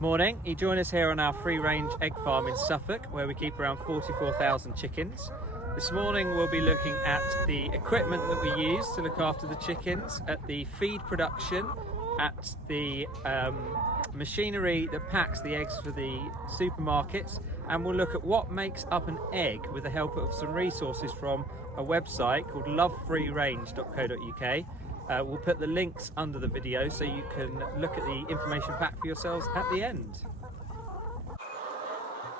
Morning, you join us here on our free-range egg farm in Suffolk, where we keep around 44,000 chickens. This morning we'll be looking at the equipment that we use to look after the chickens, at the feed production, at the machinery that packs the eggs for the supermarkets, and we'll look at what makes up an egg with the help of some resources from a website called lovefreerange.co.uk. We'll put the links under the video so you can look at the information pack for yourselves at the end.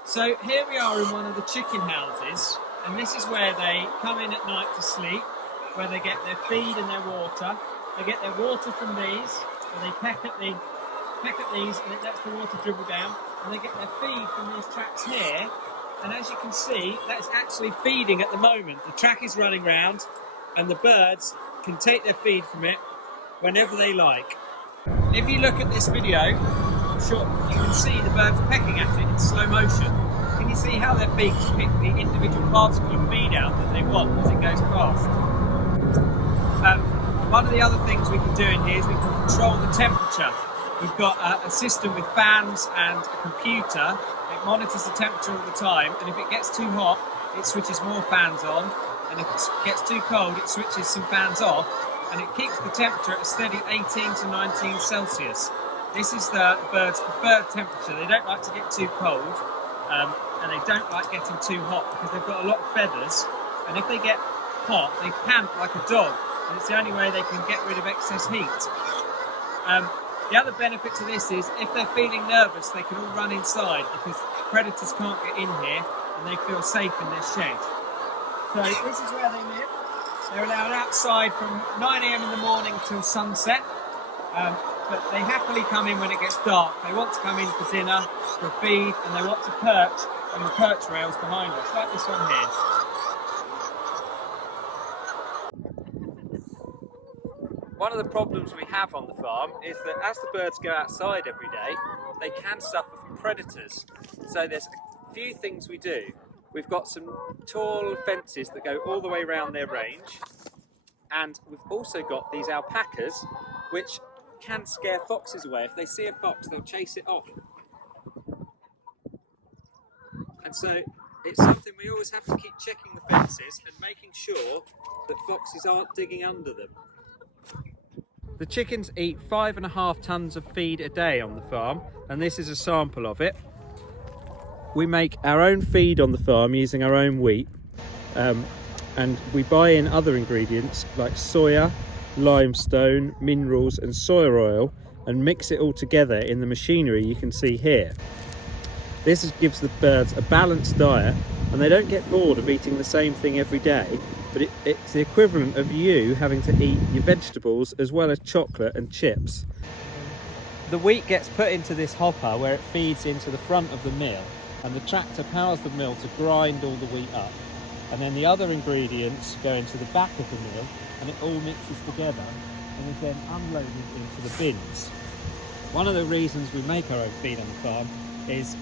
So here we are in one of the chicken houses, and this is where they come in at night to sleep, where they get their feed and their water. They get their water from these, and they peck at these, and it lets the water dribble down, and they get their feed from these tracks here. And as you can see, that's actually feeding at the moment. The track is running round, and the birds can take their feed from it whenever they like. If you look at this video, I'm sure you can see the birds pecking at it in slow motion. Can you see how their beaks pick the individual particle of feed out that they want as it goes past? One of the other things we can do in here is we can control the temperature. We've got a system with fans and a computer. It monitors the temperature all the time, and if it gets too hot, it switches more fans on. And if it gets too cold, it switches some fans off, and it keeps the temperature at a steady 18 to 19 Celsius. This is the bird's preferred temperature. They don't like to get too cold, and they don't like getting too hot because they've got a lot of feathers, and if they get hot, they pant like a dog, and it's the only way they can get rid of excess heat. The other benefit to this is if they're feeling nervous, they can all run inside because predators can't get in here, and they feel safe in their shed. So this is where they live. They're allowed outside from 9 AM in the morning till sunset, but they happily come in when it gets dark. They want to come in for dinner, for a feed, and they want to perch on the perch rails behind us, like this one here. One of the problems we have on the farm is that as the birds go outside every day, they can suffer from predators. So there's a few things we do. We've got some tall fences that go all the way around their range, and we've also got these alpacas which can scare foxes away. If they see a fox, they'll chase it off. And so it's something we always have to keep checking the fences and making sure that foxes aren't digging under them. The chickens eat 5.5 tons of feed a day on the farm, and this is a sample of it. We make our own feed on the farm using our own wheat, and we buy in other ingredients like soya, limestone, minerals and soy oil, and mix it all together in the machinery you can see here. This gives the birds a balanced diet, and they don't get bored of eating the same thing every day, but it's the equivalent of you having to eat your vegetables as well as chocolate and chips. The wheat gets put into this hopper where it feeds into the front of the mill, and the tractor powers the mill to grind all the wheat up, and then the other ingredients go into the back of the mill, and it all mixes together and is then unloaded into the bins. One of the reasons we make our own feed on the farm is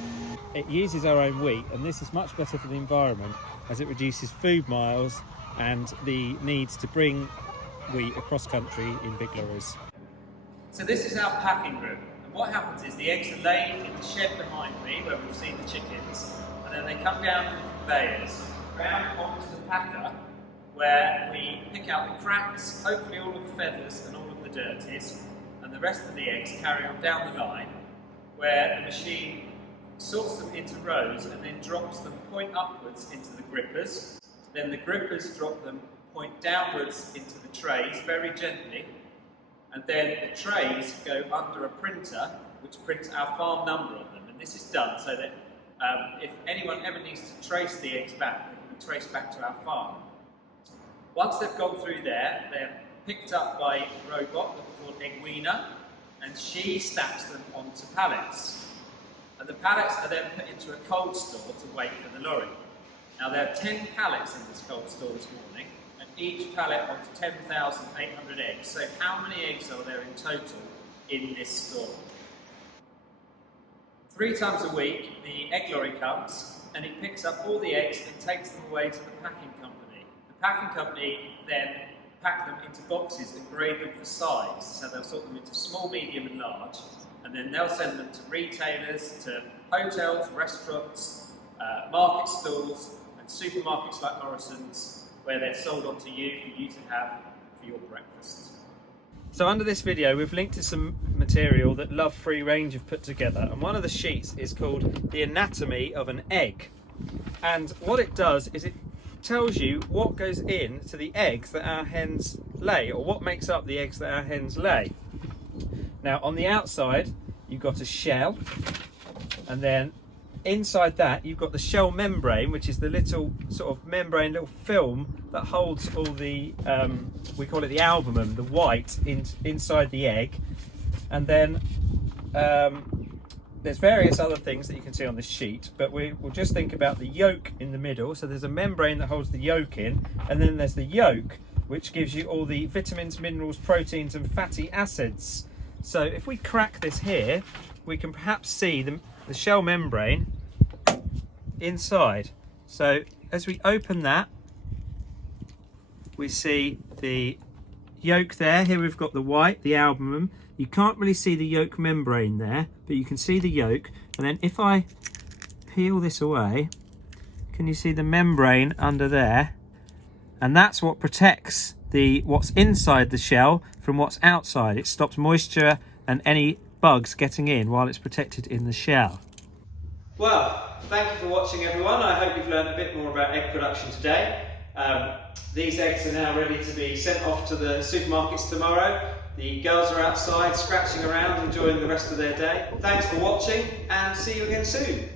it uses our own wheat, and this is much better for the environment as it reduces food miles and the needs to bring wheat across country in big lorries. So this is our packing room. What happens is the eggs are laid in the shed behind me where we've seen the chickens, and then they come down the conveyors, round onto the packer where we pick out the cracks, hopefully all of the feathers and all of the dirties, and the rest of the eggs carry on down the line where the machine sorts them into rows and then drops them point upwards into the grippers. Then the grippers drop them point downwards into the trays very gently. And then the trays go under a printer which prints our farm number on them, and this is done so that if anyone ever needs to trace the eggs back, they can trace back to our farm. Once they've gone through there, they're picked up by a robot called Egg Weaner, and she stacks them onto pallets. And the pallets are then put into a cold store to wait for the lorry. Now there are 10 pallets in this cold store this morning, each pallet holds 10,800 eggs. So how many eggs are there in total in this store? 3 times a week, the egg lorry comes and it picks up all the eggs and takes them away to the packing company. The packing company then pack them into boxes and grade them for size. So they'll sort them into small, medium and large. and then they'll send them to retailers, to hotels, restaurants, market stalls and supermarkets like Morrison's, where they're sold on to you for you to have for your breakfast. So under this video we've linked to some material that Love Free Range have put together, and one of the sheets is called The Anatomy of an Egg. And what it does is it tells you what goes in to the eggs that our hens lay, or what makes up the eggs that our hens lay. Now on the outside you've got a shell, and then inside that you've got the shell membrane, which is the little sort of membrane, little film that holds all the, we call it the albumen, the white inside the egg. And then there's various other things that you can see on this sheet, but we'll just think about the yolk in the middle. So there's a membrane that holds the yolk in, and then there's the yolk, which gives you all the vitamins, minerals, proteins and fatty acids. So if we crack this here, we can perhaps see the shell membrane inside. So as we open that, we see the yolk there. Here we've got the white, the albumen. You can't really see the yolk membrane there, but you can see the yolk. And then if I peel this away, can you see the membrane under there? And that's what protects what's inside the shell from what's outside. It stops moisture and any bugs getting in while it's protected in the shell. Well, thank you for watching everyone. I hope you've learned a bit more about egg production today. These eggs are now ready to be sent off to the supermarkets tomorrow. The girls are outside scratching around, enjoying the rest of their day. Thanks for watching, and see you again soon.